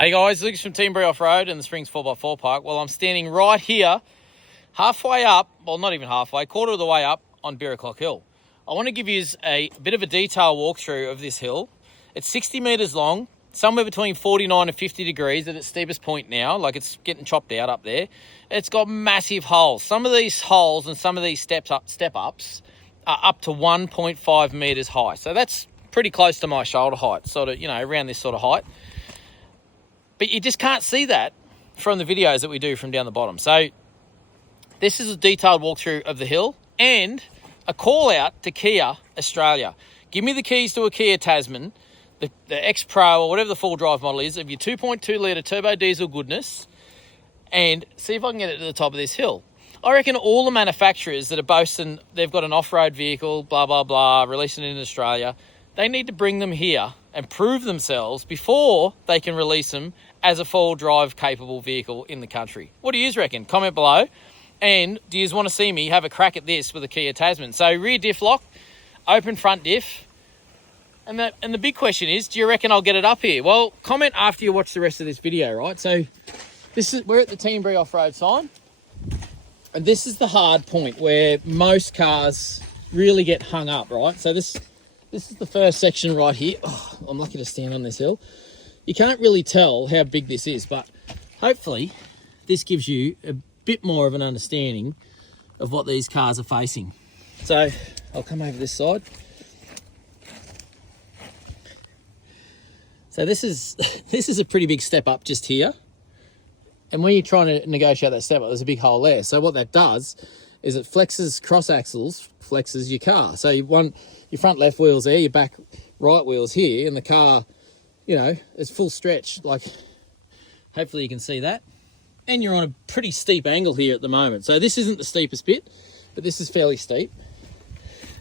Hey guys, Lucas from Team Bree Off-Road in the Springs 4x4 Park. Well, I'm standing right here, halfway up, well not even halfway, quarter of the way up on Birraclock Hill. I want to give you a bit of a detailed walkthrough of this hill. It's 60 metres long, somewhere between 49 and 50 degrees at its steepest point now, like it's getting chopped out up there. It's got massive holes. Some of these holes and some of these step-ups are up to 1.5 metres high. So that's pretty close to my shoulder height, sort of, around this sort of height. But you just can't see that from the videos that we do from down the bottom. So this is a detailed walkthrough of the hill and a call out to Kia Australia. Give me the keys to a Kia Tasman, the X-Pro or whatever the full drive model is, of your 2.2 litre turbo diesel goodness, and see if I can get it to the top of this hill. I reckon all the manufacturers that are boasting they've got an off-road vehicle, blah, blah, blah, releasing it in Australia, they need to bring them here and prove themselves before they can release them as a full drive capable vehicle in the country. What do you reckon? Comment below. And do you want to see me have a crack at this with a Kia Tasman? So rear diff lock, open front diff. And the big question is, do you reckon I'll get it up here? Well, comment after you watch the rest of this video, right? So we're at the Team Bree Off-Road sign. And this is the hard point where most cars really get hung up, right? So this is the first section right here. Oh, I'm lucky to stand on this hill. You can't really tell how big this is, but hopefully this gives you a bit more of an understanding of what these cars are facing. So I'll come over this side. So this is a pretty big step up just here. And when you're trying to negotiate that step up, there's a big hole there. So what that does is it flexes cross axles, flexes your car. So you want your front left wheel's there, your back right wheel's here, and the car, it's full stretch. Like, hopefully you can see that. And you're on a pretty steep angle here at the moment. So this isn't the steepest bit, but this is fairly steep.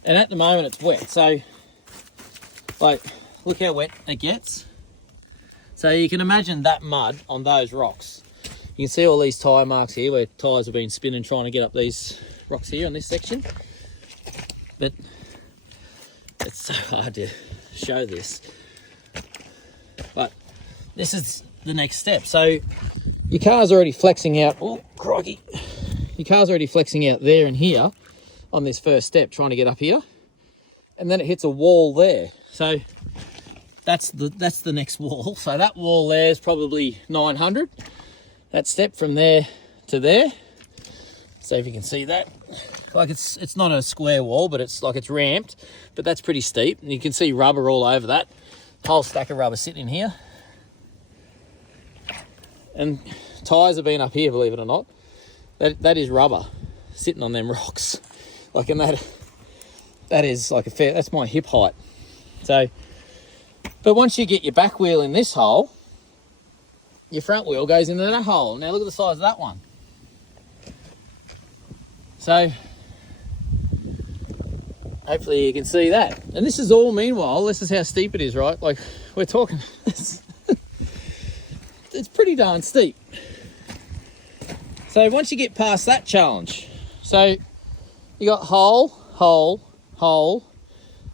And at the moment it's wet. So, like, look how wet it gets. So you can imagine that mud on those rocks. You can see all these tyre marks here where tyres have been spinning trying to get up these rocks here on this section. But it's so hard to show this. But this is the next step. So your car's already flexing out. Oh, crikey. Your car's already flexing out there and here on this first step, trying to get up here. And then it hits a wall there. So that's the next wall. So that wall there is probably 900. That step from there to there. So if you can see that. Like it's not a square wall, but it's ramped. But that's pretty steep. And you can see rubber all over that. Whole stack of rubber sitting in here. And tyres have been up here, believe it or not. That is rubber sitting on them rocks. Like, and that is like that's my hip height. So, but once you get your back wheel in this hole, your front wheel goes into that hole. Now look at the size of that one. So hopefully you can see that. And this is all, meanwhile, this is how steep it is, right? Like, we're talking, it's pretty darn steep. So once you get past that challenge, so you got hole, hole, hole,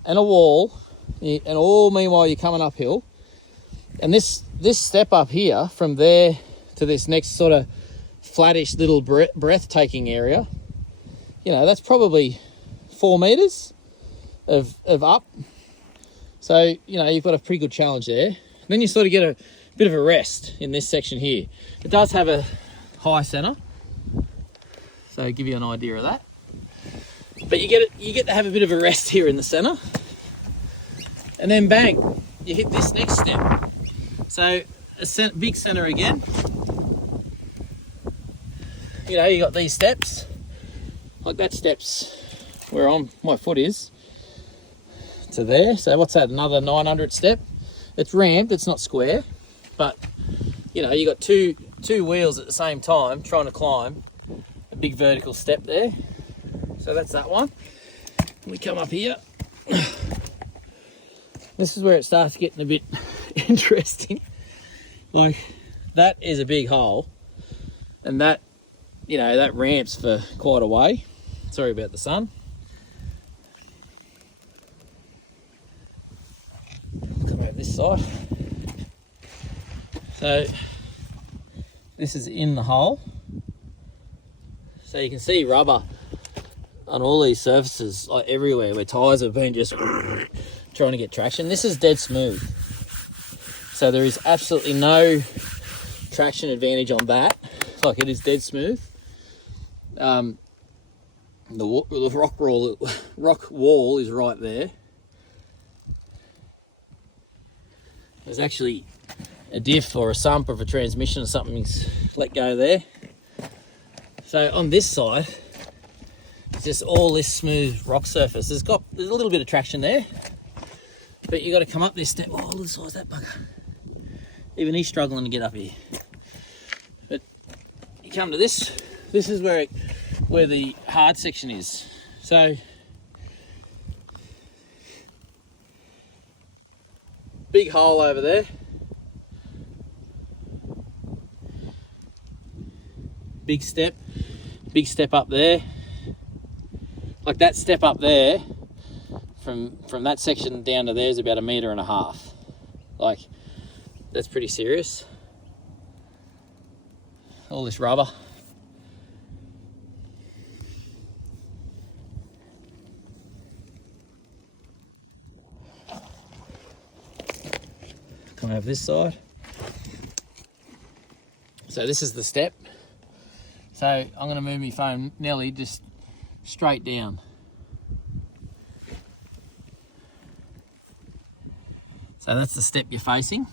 and a wall, and all meanwhile you're coming uphill. And this step up here, from there to this next sort of flattish little breathtaking area, that's probably 4 meters of up. So, you've got a pretty good challenge there. Then you sort of get a bit of a rest in this section here. It does have a high center, so give you an idea of that. But you get to have a bit of a rest here in the center. And then bang, you hit this next step. So a big center again. You got these steps. Like that step's where my foot is to there. So what's that? Another 900 step. It's ramped. It's not square, but you got two wheels at the same time trying to climb a big vertical step there. So that's that one. We come up here. This is where it starts getting a bit interesting. Like, that is a big hole, and that ramps for quite a way. Sorry about the sun. Come over this side. So this is in the hole. So you can see rubber on all these surfaces, like everywhere, where tyres have been just trying to get traction. This is dead smooth. So there is absolutely no traction advantage on that. Like, it is dead smooth. The rock wall is right there. There's actually a diff or a sump of a transmission or something's let go there. So on this side, it's just all this smooth rock surface. There's a little bit of traction there, but you got to come up this step. Oh, look the size of that bugger. Even he's struggling to get up here. But you come to this. This is where the hard section is. So big hole over there. Big step up there. Like that step up there, from that section down to there is about 1.5 meters. Like, that's pretty serious. All this rubber. Come over this side. So this is the step. So I'm going to move my phone, Nelly, just straight down. So that's the step you're facing.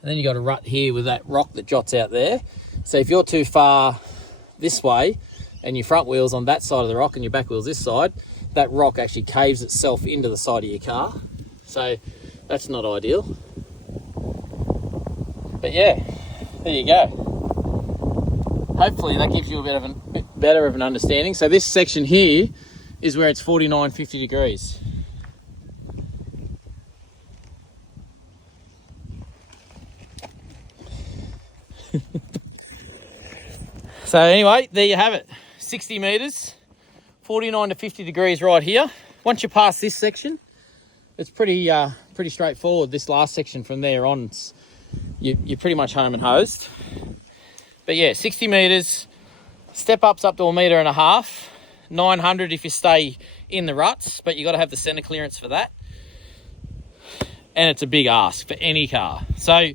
And then you got a rut here with that rock that jots out there. So if you're too far this way and your front wheel's on that side of the rock and your back wheel's this side, that rock actually caves itself into the side of your car. So that's not ideal. But yeah, there you go. Hopefully that gives you a bit better of an understanding. So this section here is where it's 49, 50 degrees. So anyway, there you have it. 60 metres, 49 to 50 degrees right here. Once you pass this section, it's pretty straightforward. This last section from there on, you're pretty much home and hosed. But yeah, 60 metres, step ups up to 1.5 meters, 900 if you stay in the ruts, but you got to have the centre clearance for that. And it's a big ask for any car. So,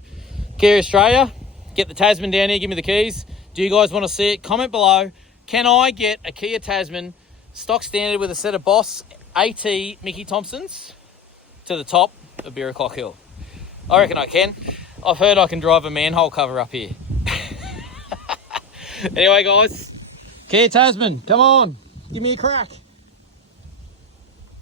Kia Australia, get the Tasman down here, give me the keys. Do you guys want to see it? Comment below. Can I get a Kia Tasman stock standard with a set of Boss AT Mickey Thompsons to the top of Birraclock Hill? I reckon I can. I've heard I can drive a manhole cover up here. Anyway, guys, Kia Tasman, come on, give me a crack.